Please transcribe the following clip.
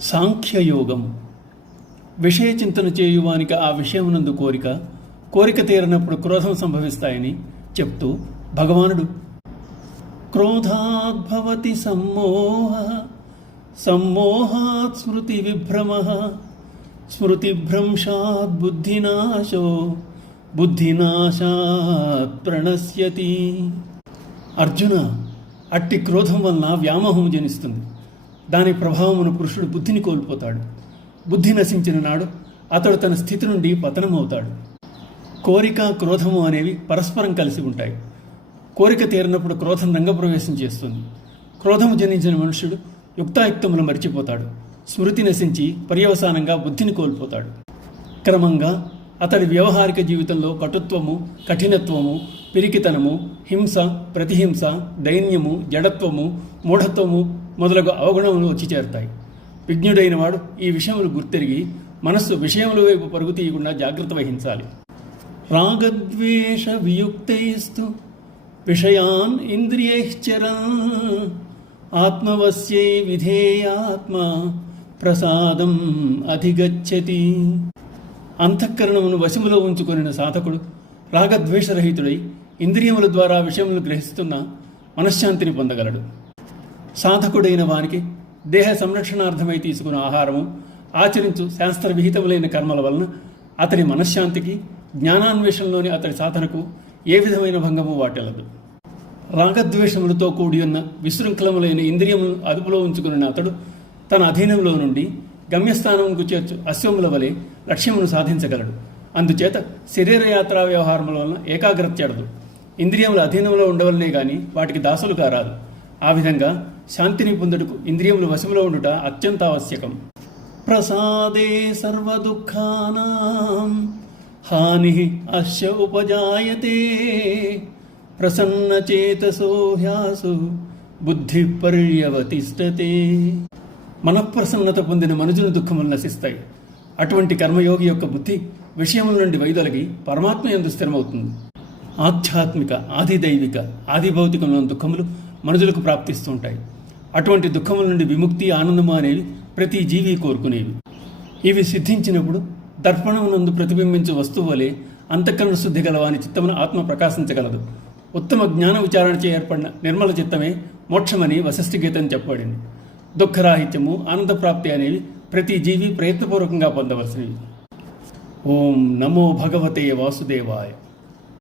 సాంఖ్యయోగం. విషయచింతన చేయువానికి ఆ విషయమునందు కోరిక తీరనప్పుడు క్రోధం సంభవిస్తాయని చెప్తూ భగవానుడు క్రోధాద్భవతి సమ్మోహాత్ స్మృతి విభ్రమ స్మృతిభ్రంశాత్ బుద్ధినాశాత్ ప్రణశ్యతి. అర్జున, అట్టి క్రోధం వలన వ్యామోహం జనిస్తుంది. దాని ప్రభావమును పురుషుడు బుద్ధిని కోల్పోతాడు. బుద్ధి నశించిన నాడు అతడు తన స్థితి నుండి పతనమవుతాడు. కోరిక, క్రోధము అనేవి పరస్పరం కలిసి ఉంటాయి. కోరిక తీరినప్పుడు క్రోధం రంగప్రవేశం చేస్తుంది. క్రోధము జనించిన మనుష్యుడు యుక్తాయుక్తములు మరిచిపోతాడు. స్మృతి నశించి పర్యవసానంగా బుద్ధిని కోల్పోతాడు. క్రమంగా అతడి వ్యవహారిక జీవితంలో కటుత్వము, కఠినత్వము, పిరికితనము, హింస, ప్రతిహింస, దైన్యము, జడత్వము, మూఢత్వము మొదలగు అవగుణములు వచ్చి చేరుతాయి. విజ్ఞుడైన వాడు ఈ విషయములు గుర్తెరిగి మనస్సు విషయముల వైపు పరుగు తీయకుండా జాగ్రత్త వహించాలి. రాగద్వేష వియుక్తైస్తు విషయాన్ ఇంద్రియైశ్చరన్ ఆత్మవశ్యై విధేయాత్మ ప్రసాదం అధిగచ్చతి. అంతఃకరణమును వశములో ఉంచుకొనిన సాధకుడు రాగద్వేషరహితుడై ఇంద్రియముల ద్వారా విషయములు గ్రహిస్తున్న మనశ్శాంతిని పొందగలడు. సాధకుడైన వానికి దేహ సంరక్షణార్థమై తీసుకున్న ఆహారము, ఆచరించు శాస్త్ర విహితములైన కర్మల వలన అతని మనశ్శాంతికి, జ్ఞానాన్వేషణలోని అతడి సాధనకు ఏ విధమైన భంగము వాటిల్లదు. రాగద్వేషములతో కూడి ఉన్న విశృంఖలములైన ఇంద్రియములు అదుపులో ఉంచుకున్న అతడు తన అధీనంలో నుండి గమ్యస్థానముకు చేర్చు అశ్వముల వలె లక్ష్యమును సాధించగలడు. అందుచేత శరీరయాత్రా వ్యవహారముల వలన ఏకాగ్రత చెడదు. ఇంద్రియముల అధీనంలో ఉండవలనే గాని వాటికి దాసులు కారాదు. ఆ విధంగా శాంతిని పొందుటకు ఇంద్రియములు వశములో ఉండుట అత్యంత ఆవశ్యకం. ప్రసాదే సర్వదుఃఖానాం హాని అస్య ఉపజాయతే ప్రసన్నచేతసో హ్యాసు బుద్ధి పర్యవతిష్టతే. మనఃప్రసన్నత పొందిన మనుజుని దుఃఖములు నశిస్తాయి. అటువంటి కర్మయోగి యొక్క బుద్ధి విషయముల నుండి వైదొలగి పరమాత్మ యందు స్థిరమవుతుంది. ఆధ్యాత్మిక, ఆదిదైవిక, ఆదిభౌతికమైన దుఃఖములు మనుషులకు ప్రాప్తిస్తూ ఉంటాయి. అటువంటి దుఃఖముల నుండి విముక్తి, ఆనందము అనేవి ప్రతి జీవి కోరుకునేవి. ఇవి సిద్ధించినప్పుడు దర్పణమునందు ప్రతిబింబించే వస్తువు వలె అంతఃకరణ శుద్ధి గలవాని చిత్తమున ఆత్మ ప్రకాశించగలదు. ఉత్తమ జ్ఞాన విచారణచే ఏర్పడిన నిర్మల చిత్తమే మోక్షమని వశిష్ఠ గీతం చెప్పబడింది. దుఃఖరాహిత్యము, ఆనందప్రాప్తి అనేవి ప్రతి జీవి ప్రయత్నపూర్వకంగా పొందవలసినవి. ఓం నమో భగవతే వాసుదేవాయ.